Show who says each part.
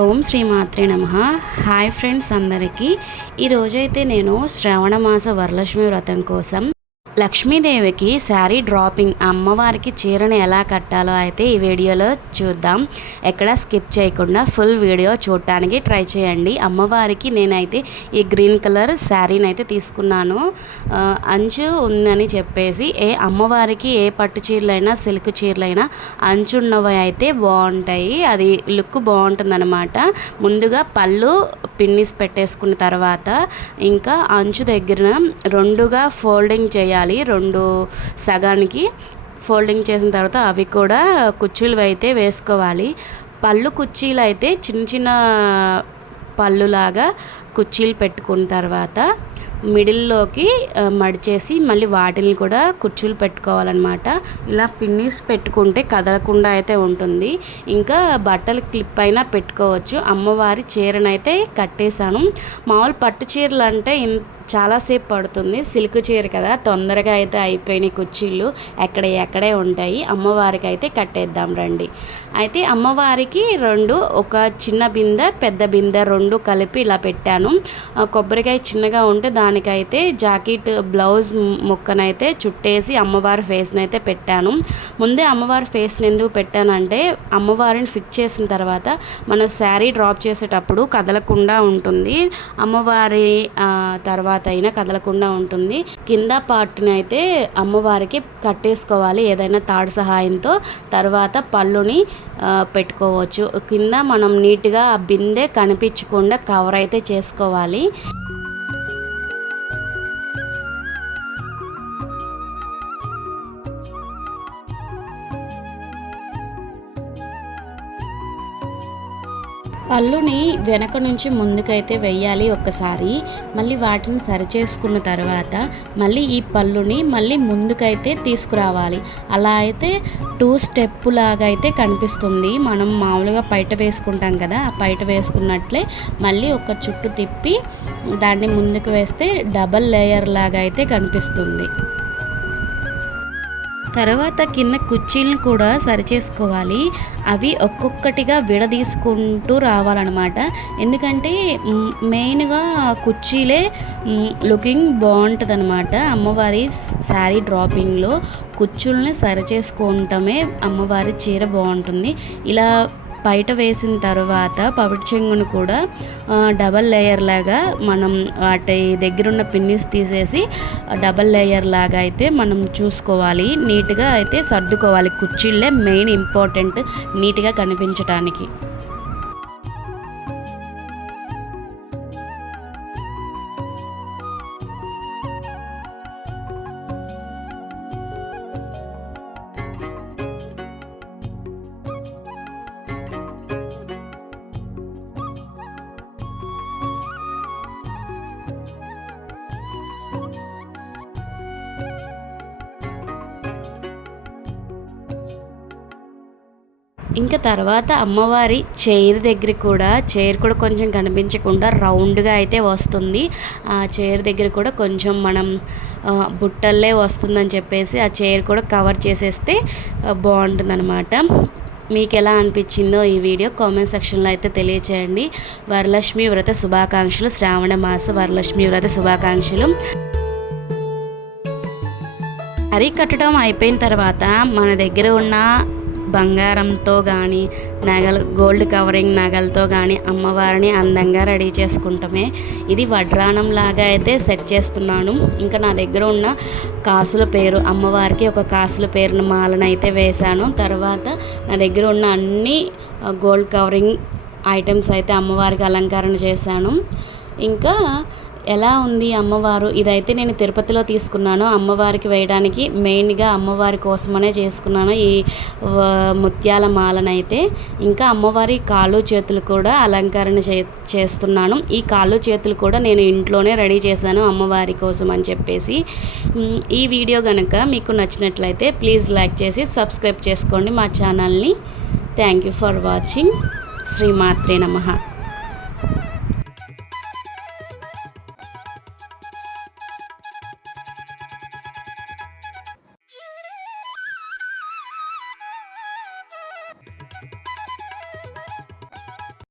Speaker 1: ఓం శ్రీ మాత్రే నమ. Hi friends అందరికీ. ఈరోజైతే నేను శ్రావణ మాస వరలక్ష్మి వ్రతం కోసం లక్ష్మీదేవికి శారీ డ్రాపింగ్ అమ్మవారికి చీరను ఎలా కట్టాలో అయితే ఈ వీడియోలో చూద్దాం. ఎక్కడ స్కిప్ చేయకుండా ఫుల్ వీడియో చూడటానికి ట్రై చేయండి. అమ్మవారికి నేనైతే ఈ గ్రీన్ కలర్ శారీని అయితే తీసుకున్నాను అంచు ఉందని చెప్పేసి ఏ అమ్మవారికి ఏ పట్టు చీరలైనా సిల్క్ చీరలైనా అంచు ఉన్నవి అయితే బాగుంటాయి. అది లుక్ బాగుంటుందన్నమాట. ముందుగా పళ్ళు పిన్నిస్ పెట్టేసుకున్న తర్వాత ఇంకా అంచు దగ్గర రెండుగా ఫోల్డింగ్ చేయాలి. రెండు సగానికి ఫోల్డింగ్ చేసిన తర్వాత అవి కూడా కుర్చీలు అయితే వేసుకోవాలి. పళ్ళు కుర్చీలు అయితే చిన్న చిన్న పళ్ళులాగా కుర్చీలు పెట్టుకున్న తర్వాత మిడిల్లోకి మడిచేసి మళ్ళీ వాటిని కూడా కుర్చీలు పెట్టుకోవాలన్నమాట. ఇలా పిన్నిస్ పెట్టుకుంటే కదలకుండా అయితే ఉంటుంది. ఇంకా బట్టలు క్లిప్ అయినా పెట్టుకోవచ్చు. అమ్మవారి చీరనైతే కట్టేశాను. మామూలు పట్టు చీరలు అంటే ఇన్ చాలాసేపు పడుతుంది. సిల్క్ చీర కదా తొందరగా అయితే అయిపోయినాయి కుర్చీలు ఎక్కడ ఎక్కడే ఉంటాయి. అమ్మవారికి అయితే కట్టేద్దాం రండి. అయితే అమ్మవారికి రెండు ఒక చిన్న బిందె పెద్ద బిందె రెండు కలిపి ఇలా పెట్టాను. కొబ్బరికాయ చిన్నగా ఉంటే దానికైతే జాకెట్ బ్లౌజ్ ముక్కనైతే చుట్టేసి అమ్మవారి ఫేస్ని అయితే పెట్టాను. ముందే అమ్మవారి ఫేస్ని ఎందుకు పెట్టానంటే అమ్మవారిని ఫిక్స్ చేసిన తర్వాత మన శారీ డ్రాప్ చేసేటప్పుడు కదలకుండా ఉంటుంది. అమ్మవారి తర్వాత తర్వాత అయినా కదలకుండా ఉంటుంది. కింద పార్ట్ని అయితే అమ్మవారికి కట్టేసుకోవాలి. ఏదైనా తాడు సహాయంతో తర్వాత పళ్ళుని పెట్టుకోవచ్చు. కింద మనం నీట్గా ఆ బిందె కనిపించకుండా కవర్ అయితే చేసుకోవాలి. పళ్ళుని వెనక నుంచి ముందుకైతే వెయ్యాలి ఒక్కసారి. మళ్ళీ వాటిని సరిచేసుకున్న తర్వాత మళ్ళీ ఈ పళ్ళుని మళ్ళీ ముందుకైతే తీసుకురావాలి. అలా అయితే టూ స్టెప్ లాగా అయితే కనిపిస్తుంది. మనం మామూలుగా పైట వేసుకుంటాం కదా ఆ పైట వేసుకున్నట్లే మళ్ళీ ఒక చుట్టు తిప్పి దాన్ని ముందుకు వేస్తే డబల్ లేయర్ లాగా అయితే కనిపిస్తుంది. తర్వాత కింద కుర్చీలను కూడా సరిచేసుకోవాలి. అవి ఒక్కొక్కటిగా విడదీసుకుంటూ రావాలన్నమాట. ఎందుకంటే మెయిన్గా కుర్చీలే లుకింగ్ బాగుంటుంది అనమాట అమ్మవారి శారీ డ్రాపింగ్లో కుర్చీలని సరిచేసుకోవటమే అమ్మవారి చీర బాగుంటుంది. ఇలా బయట వేసిన తర్వాత పవిటి చెంగును కూడా డబల్ లేయర్ లాగా మనం వాటి దగ్గరున్న పిన్నిస్ తీసేసి డబల్ లేయర్ లాగా అయితే మనం చూసుకోవాలి. నీట్గా అయితే సర్దుకోవాలి. కుర్చీళ్ళే మెయిన్ ఇంపార్టెంట్ నీట్గా కనిపించడానికి ఇంకా తర్వాత అమ్మవారి చైర్ దగ్గర కూడా చైర్ కూడా కొంచెం కనిపించకుండా రౌండ్గా అయితే వస్తుంది. ఆ చైర్ దగ్గర కూడా కొంచెం మనం బుట్టల్లే వస్తుందని చెప్పేసి ఆ చైర్ కూడా కవర్ చేసేస్తే బాగుంటుంది అనమాట మీకు ఎలా అనిపించిందో ఈ వీడియో కామెంట్ సెక్షన్లో అయితే తెలియచేయండి. వరలక్ష్మి వ్రత శుభాకాంక్షలు. శ్రావణ మాస వరలక్ష్మి వ్రత శుభాకాంక్షలు. అరి కట్టడం అయిపోయిన తర్వాత మన దగ్గర ఉన్న బంగారంతో కానీ నగలు గోల్డ్ కవరింగ్ నగలతో కానీ అమ్మవారిని అందంగా రెడీ చేసుకుంటామే. ఇది వడ్రాణం లాగా అయితే సెట్ చేస్తున్నాను. ఇంకా నా దగ్గర ఉన్న కాసుల పేరు అమ్మవారికి ఒక కాసుల పేరున మాలనైతే అయితే వేశాను. తర్వాత నా దగ్గర ఉన్న అన్ని గోల్డ్ కవరింగ్ ఐటమ్స్ అయితే అమ్మవారికి అలంకరణ చేశాను. ఇంకా ఎలా ఉంది అమ్మవారు? ఇదైతే నేను తిరుపతిలో తీసుకున్నాను. అమ్మవారికి వేయడానికి మెయిన్గా అమ్మవారి కోసమనే చేసుకున్నాను ఈ ముత్యాల మాలనైతే. ఇంకా అమ్మవారి కాళ్ళు చేతులు కూడా అలంకరణ చే చేస్తున్నాను. ఈ కాళ్ళు చేతులు కూడా నేను ఇంట్లోనే రెడీ చేశాను అమ్మవారి కోసం అని చెప్పేసి. ఈ వీడియో కనుక మీకు నచ్చినట్లయితే ప్లీజ్ లైక్ చేసి సబ్స్క్రైబ్ చేసుకోండి మా ఛానల్ని. Thank you for watching. శ్రీమాత్రే నమహా